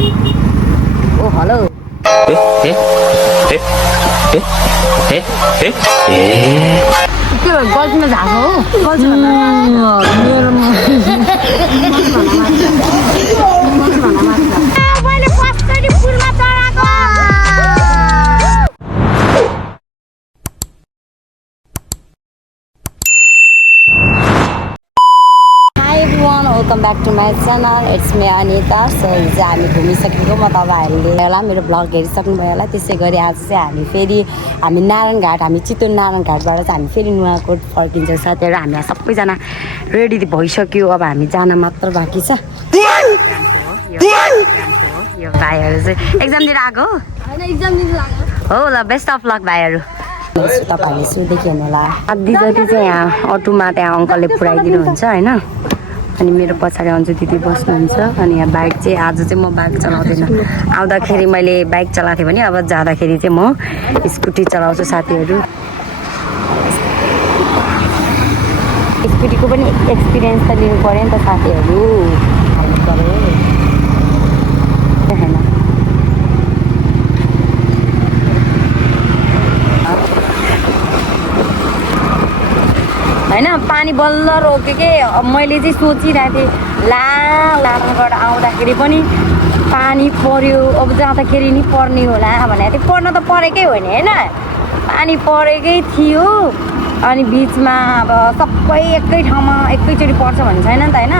ओ hello के भयो गल्तीमा झाएको हो गल्ती भन्दा मैले कसरी पुलमा चढाएको welcome back to my channel it's me Anita so हिजो हामी घुमिसकेको म तपाईँहरूले होला मेरो भ्लग हेरिसक्नुभयो होला त्यसै गरी आज चाहिँ हामी नारायणघाट हामी चितवन नारायणघाटबाट चाहिँ हामी फेरि नुवाकोट फर्किन्छौँ साथीहरू हामीलाई सबैजना रेडी भइसक्यो अब हामी जान मात्र बाँकी छ यो भाइहरू चाहिँ एक्जाम दिएर आएको हो एक्जाम दिनु हो ल बेस्ट अफ लक भाइहरू तपाईँहरूले सुदेखि हेर्नु होला आधी जति चाहिँ यहाँ अटोमा त्यहाँ अङ्कलले पुऱ्याइदिनुहुन्छ होइन अनि मेरो पछाडि अन्जु दिदी बस्नुहुन्छ अनि यहाँ बाइक चाहिँ आज चाहिँ म बाइक चलाउँदिनँ आउँदाखेरि मैले बाइक चलाएको थिएँ भने अब जाँदाखेरि चाहिँ म स्कुटी चलाउँछु साथीहरू स्कुटीको पनि एक्सपिरियन्स त लिनु पऱ्यो नि त साथीहरू होइन पानी बल्ल रोक्यो कि मैले चाहिँ सोचिरहेको थिएँ लामाबाट आउँदाखेरि पनि पानी पर्यो अब जाँदाखेरि नि पर्ने होला भनेको थिएँ पर्न त परेकै हो नि होइन पानी परेकै थियो अनि बिचमा अब सबै एकै ठाउँमा एकैचोटि पर्छ भन्ने छैन नि त होइन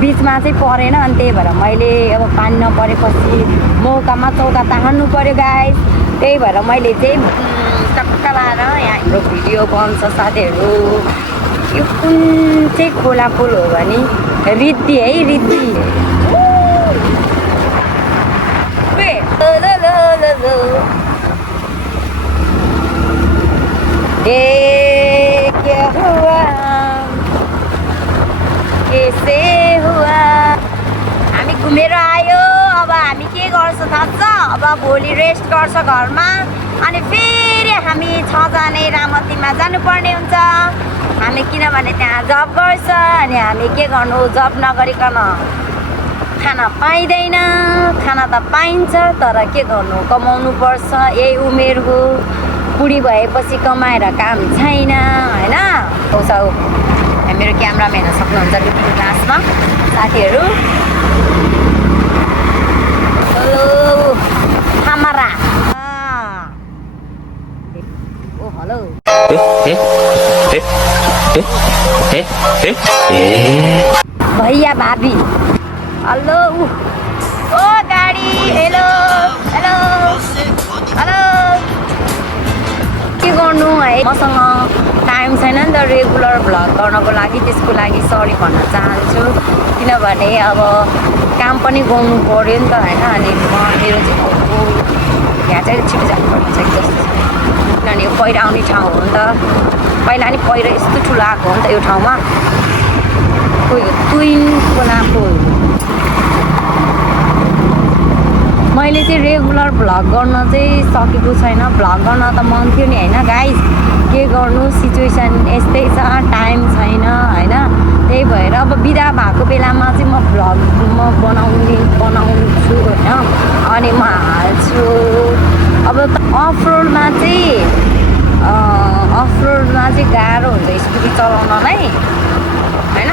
बिचमा चाहिँ परेन अनि त्यही भएर मैले अब पानी नपरेपछि मौकामा चौका तान्नु पऱ्यो गाइस त्यही भएर मैले चाहिँ टक्क लाएर यहाँ हाम्रो भिडियो बन्छ साथीहरू यो कुन चाहिँ खोला पुल हो भने रिद्धि है रिद्धि क्या हुआ कैसे हुआ हामी घुमेर आयो अब हामी के गर्छ थाहा छ अब भोलि रेस्ट गर्छ घरमा अनि फेरि हामी 6 जना रामतीमा जानुपर्ने हुन्छ हामी किनभने त्यहाँ जब गर्छ अनि हामी के गर्नु जब नगरिकन खाना पाइँदैन खाना त पाइन्छ तर के गर्नु कमाउनु पर्छ यही उमेर हो बुढी भएपछि कमाएर काम छैन होइन औसाउ मेरो क्यामराम्यान सक्नुहुन्छ लुकिङ ग्लासमा साथीहरू हेलो हामरा ओ हेलो भैया भाभी हेलो ओ गाडी हेलो हेलो हेलो के गर्नु है मसँग टाइम छैन नि त रेगुलर भ्लग गर्नको लागि त्यसको लागि सरी भन्न चाहन्छु किनभने अब काम पनि गर्नु पऱ्यो नि त होइन अनि मेरो चाहिँ यहाँ चाहिँ छिटो जानुपर्ने छ जस्तो छ किनभने यो पहिरो आउने ठाउँ हो नि त पहिला नि पहिरो यस्तो ठुलो आएको हो नि त यो ठाउँमा तुइन खोलाको मैले चाहिँ रेगुलर भ्लग गर्न चाहिँ सकेको छैन भ्लग गर्न त मन थियो नि होइन गाइस के गर्नु सिचुएसन यस्तै छ टाइम छैन होइन त्यही भएर अब बिदा भएको बेलामा चाहिँ म भ्लग बनाउँछु होइन अनि म हाल्छु अब अफ रोडमा चाहिँ गाह्रो हुन्छ स्कुटी चलाउनलाई होइन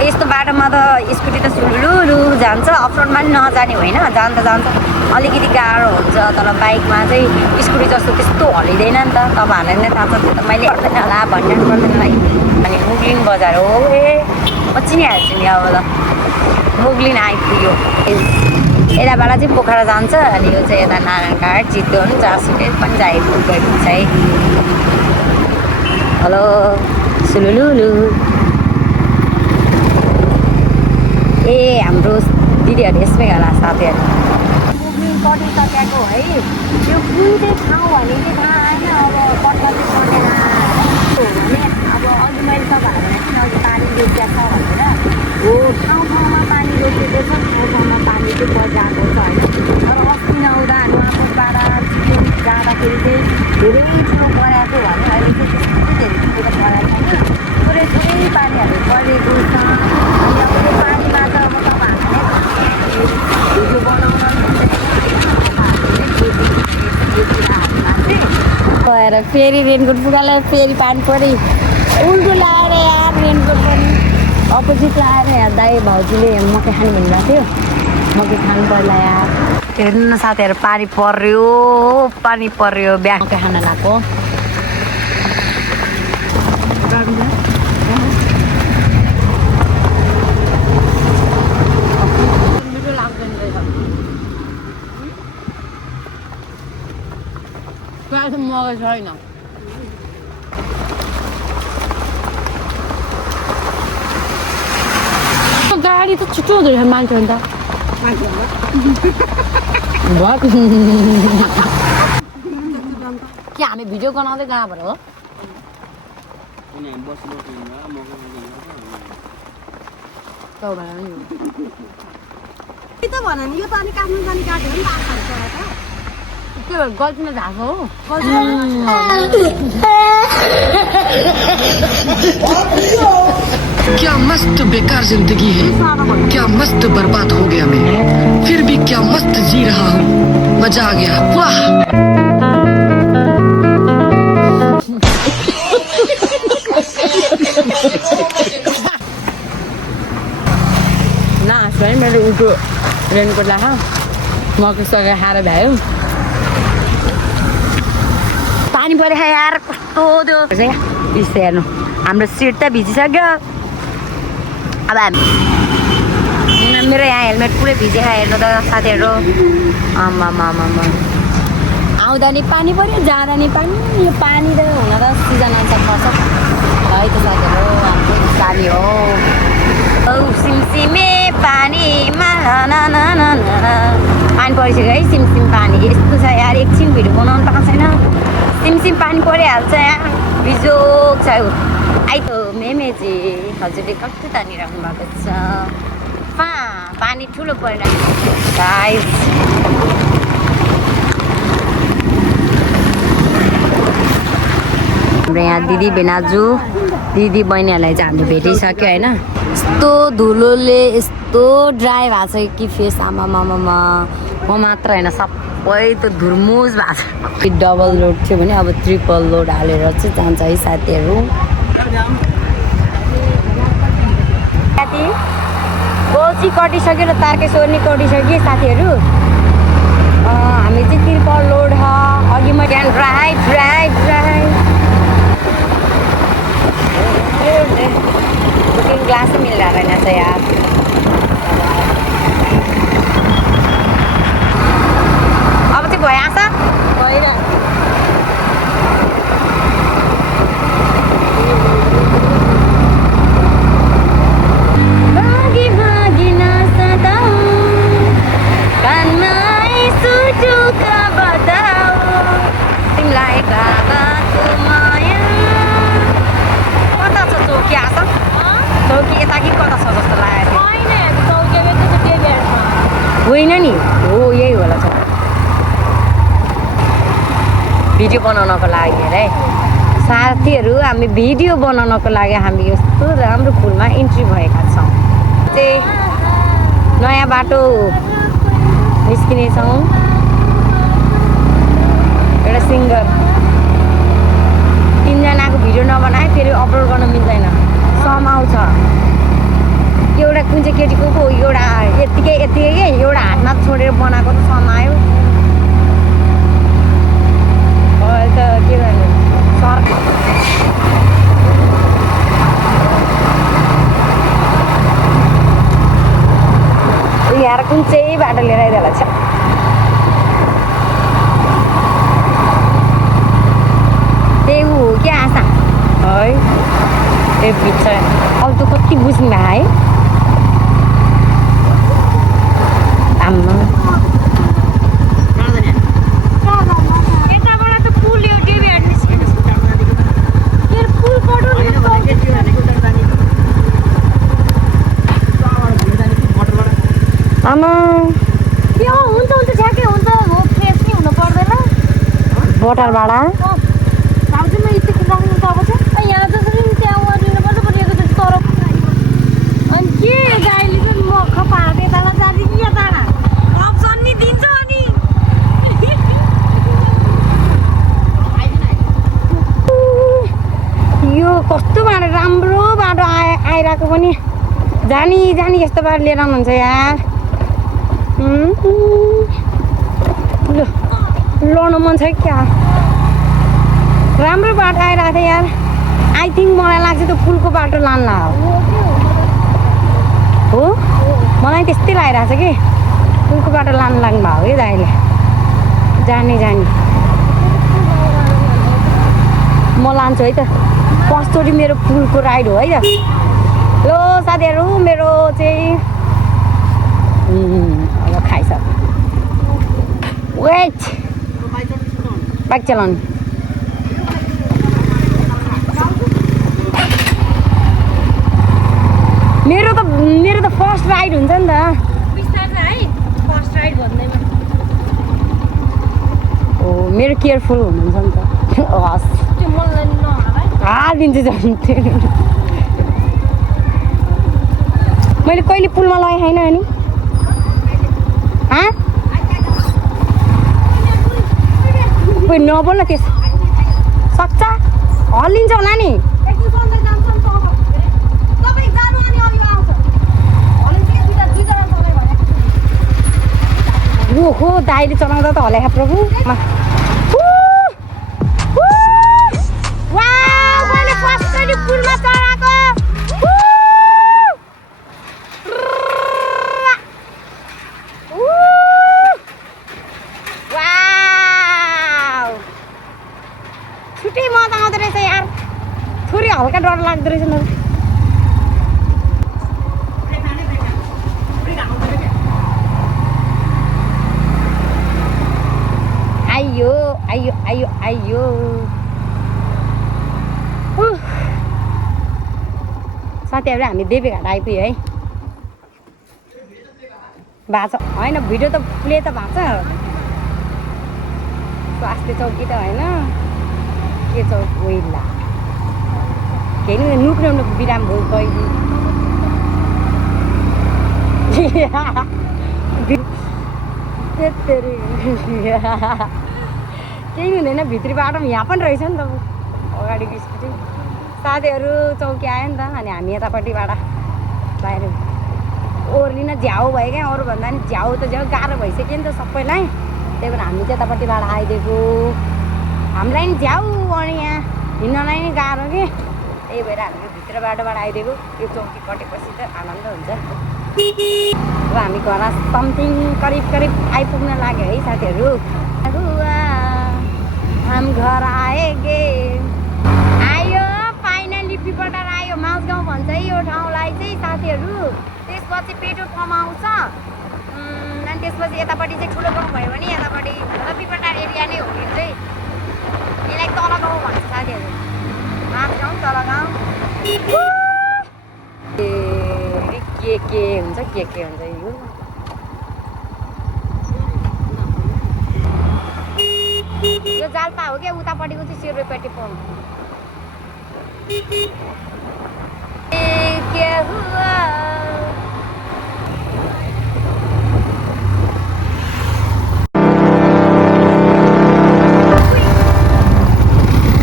यस्तो बाटोमा त स्कुटी त सुलुलु जान्छ अफ रोडमा पनि नजाने होइन जान्छ अलिकति गाह्रो हुन्छ तर बाइकमा चाहिँ स्कुटी जस्तो त्यस्तो हलिँदैन नि त तपाईँहरूलाई नै थाहा छ त्यो त मैले पर्दैन होला भन्नु पर्दैन है अनि मुगलिन बजार हो ए म चिनिहाल्छु नि अब ल मुगलिन आइपुग्यो यताबाट चाहिँ पोखरा जान्छ अनि यो चाहिँ यता नारायणघाट चितवन जहाँसुकै पनि आइपुगेको छ है हेलो सुलुलु ए हाम्रो दिदीहरू यसमै होला साथीहरू मुगलिन कटिसकेको है यो कुन चाहिँ ठाउँ भने चाहिँ थाहा आएन अब पत्ता चाहिँ परेन भने अब अघि मैले तपाईँहरूलाई अघि पानी रोकिएको छ भनेर हो ठाउँमा पानी रोकिएको छ ठाउँमा पानी चाहिँ बजाएको छ होइन तर अस्ति नआउँदा नुवाकोटबाट चितवन जाँदाखेरि चाहिँ धेरै ठाउँ परेको भने अहिले चाहिँ त्यस्तो धेरै ठाउँतिर परेको छैन थोरै पानीहरू परेको छ अनि अब यो पानीमा त अब तपाईँहरूले पुगाले फेरि रेनकोट पुगाले फेरि पानी पऱ्यो उल्टो लगाएर यार रेनकोट पनि अपोजिट लगाएर यहाँ दाइ भाउजूले मकै खानु भन्नुभएको थियो मकै खानु पर्ला यार हेर्नु न साथीहरू पानी पर्यो बिहान मकै खान लगाएको मकै छैन गाडी त छिटो हुँदो रहेछ मान्छे अन्त के हामी भिडियो बनाउँदै गएर हो गल्तीमा झाएको हो क्या मस्त बेकार जिंदगी है क्या मस्त बर्बाद हो गया मैं फिर भी क्या मस्त जी रहा हूँ मजा आ गया वाह ना स्वयं मैले उल्टो रेनकोट लगाएको मकै सकै खाएर भ्यायो पानी परेको यार कस्तो त्यो यस्तो हेर्नु हाम्रो सिट त भिजिसक्यो अब हामी मेरो यहाँ हेलमेट पुरै भिजेको हेर्नु त साथीहरू आमा आउँदा नि पानी पऱ्यो जाँदा नि पानी यो पानी त हुन त सिजन अनुसार पर्छ है त साथीहरू हाम्रो पानी हो औ सिमसिमे पानीमा पानी परिसक्यो है सिमसिम पानी यस्तो छ यार एकछिन भिडियो बनाउनु पाएको छैन सिमसिम पानी परिहाल्छ यहाँ बिजोक छ आइतो मेमेजी हजुरले कस्तो तानिराख्नु भएको छ पानी ठुलो परिरहेको गाइस हाम्रो यहाँ दिदी बेनाजु दिदी बहिनीहरूलाई चाहिँ हामीले भेटिसक्यो होइन यस्तो धुलोले यस्तो ड्राई भएको छ कि फेस आमामा म मात्र होइन सबै त धुर्मुस भएको छ डबल लोड थियो भने अब ट्रिपल लोड हालेर चाहिँ जान्छ है साथीहरू साथी बोल्ची कटिसक्यो र तारकेश्वरनी कटिसक्यो साथीहरू हामी चाहिँ ट्रिपल लोड छ अघि म त्यहाँ ड्राई बुकिङ ग्लास मिल्दा रहेछ यार अब चाहिँ भइहाल्छ होइन नि हो यही होला छ भिडियो बनाउनको लागि है साथीहरू हामी भिडियो बनाउनको लागि हामी यस्तो राम्रो पुलमा इन्ट्री भएका छौँ चाहिँ नयाँ बाटो निस्किनेछौँ एउटा सिङ्गर तिनजनाको भिडियो नबनाए फेरि अपलोड गर्न मिल्दैन सम आउँछ एउटा कुन चाहिँ केटीको एउटा यत्तिकै के एउटा हातमा छोडेर बनाएको त समायो अहिले त के गर्नु सर यार कुन चाहिँ बाटो लिएर आइदिएला छ त्यही हो क्या आशा है ए बिच अब त कति बुझ्नु भए है बटरबाट यहाँ जसरी त्यहाँ लिनुपर्छ परिएको छ तर अनि के गाईले चाहिँ म खपाएर त्यतामा जाँदै कि यता अप्सन नि दिन्छ अनि आएको पनि जानी जानी यस्तो पारा लिएर आउनुहुन्छ यार ल लड्नु मन छ क्या राम्रो बाटो आइरहेको थियो यार आई थिङ्क मलाई लाग्छ त्यो फुलको बाटो लान्ला हो मलाई त्यस्तै लागिरहेको छ कि फुलको बाटो लानु लाग्नु भयो है दाइले जाने म लान्छु है त फर्स्टचोटि मेरो फुलको राइड हो है त ल साथीहरू मेरो चाहिँ अब खाइसक्यो वेट बाइक चलाउनु मेरो त फर्स्ट राइड हुन्छ नि त बिस्तारै है फर्स्ट राइड भन्दैमा ओ मेरो केयरफुल हुनुहुन्छ नि त हस् त्यो मलाई हालिदिन्छु झन् मैले कहिले पुलमा लगाएँ छैन अनि कोही नबोल न त्यस सक्छ हल्लिन्छ होला नि ओहो दाइले चलाउँदा त हल्या प्रभु मैले फर्स्टचोटि पुलमा चढाएको छुट्टै मजा आउँदो रहेछ यार थोरै हल्का डर लाग्दो रहेछ मलाई आइयो आइयो आइयो आइयो साथीहरू हामी देवीघाट आइपुग्यो है भएको छ होइन भिडियो त प्ले त भएको छ स्वास्थ्य चौकी त होइन के चौक ओइला के नि नुक्नु बिराम भयो कहिले केही हुँदैन भित्री बाटोमा यहाँ पनि रहेछ नि त अगाडि बिस्कुटी साथीहरू चौकी आयो नि त अनि हामी यतापट्टिबाट बाहिर ओर्लिन झ्याउ भयो क्या अरूभन्दा नि झ्याउ त झ्याउ गाह्रो भइसक्यो नि त सबैलाई त्यही भएर हामी चाहिँ यतापट्टिबाट आइदिएको हामीलाई नि झ्याउ अनि यहाँ हिँड्नलाई नि गाह्रो कि त्यही भएर हामी भित्र बाटोबाट आइदिएको यो चौकी कटेपछि त आनन्द हुन्छ अब हामी घर समथिङ करिब आइपुग्न लाग्यो है साथीहरू हम घर आएगे आयो फाइनली पिपटार आयो माझगाउँ भन्छ है यो ठाउँलाई चाहिँ साथीहरू त्यसपछि पेट्रोल पम्प आउँछ अनि त्यसपछि यतापट्टि चाहिँ ठुलो गाउँ भयो भने यतापट्टि पिपटार एरिया नै हो भने चाहिँ यसलाई तल गाउँ भन्छ साथीहरू माझगाउँ तल गाउँ के हुन्छ के हुन्छ यो जाल्पा हो क्या उतापट्टिको चाहिँ सिरुपेटी पम्प के हुआ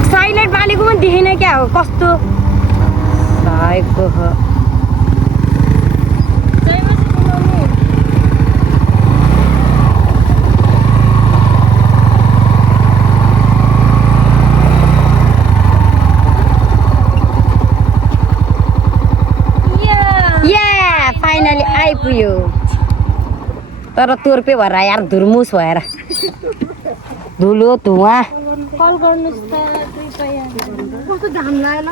साइलेन्ट बालेको पनि देखेन क्या हो कस्तो भएको हो आइपुग्यो तर तोर्पे भएर यार धुर्मुस भएर धुलो धुवा कल गर्नुहोस् त कस्तो घाम लागेन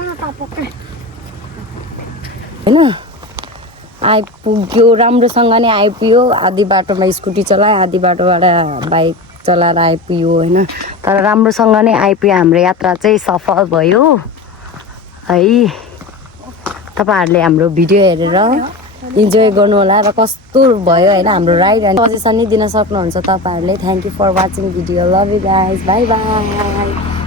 होइन आइपुग्यो राम्रोसँग नै आइपुग्यो आधी बाटोमा स्कुटी चलायो आधी बाटोबाट बाइक चलाएर आइपुग्यो होइन तर राम्रोसँग नै आइपुग्यो हाम्रो यात्रा चाहिँ सफल भयो है तपाईँहरूले हाम्रो भिडियो हेरेर इन्जोय गर्नु होला र कस्तो भयो होइन हाम्रो राइड अनि सजेसन नै दिन सक्नुहुन्छ तपाईँहरूले thank you for watching video love you guys bye by